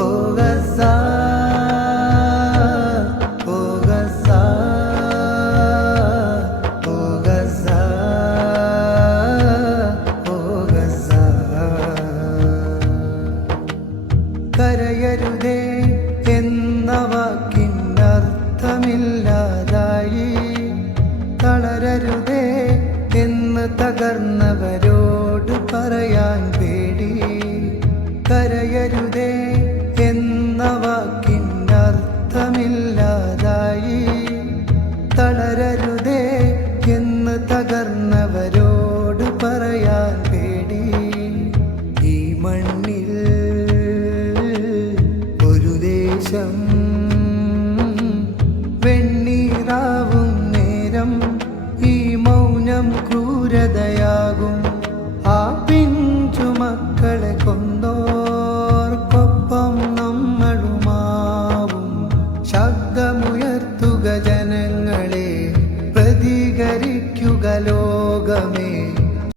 ഓ Gaza, ഓ Gaza, ഓ Gaza, ഓ Gaza. കരയരുതേ എന്ന വാക്കിനർത്ഥമില്ലാതായി, തളരരുതേ എന്ന് തകർന്നവരോട് പറയാൻ പേടി. കരയരുതേ എന്ന വാക്കിനർത്ഥമില്ലാതായി, തളരരുതേ എന്ന് തകർന്നവരോട് പറയാൻ പേടി. ഈ മണ്ണിൽ ഒരു ദേശം വെണ്ണീറാവും നേരം ഈ മൗനം ക്രൂരതയാകും. ആ പിഞ്ചു മക്കളെ കൊന്നോർക്കൊപ്പം നമ്മളുമാവും. ശബ്ദമുയർത്തുക ജനങ്ങളെ, പ്രതികരിക്കുക ലോകമേ.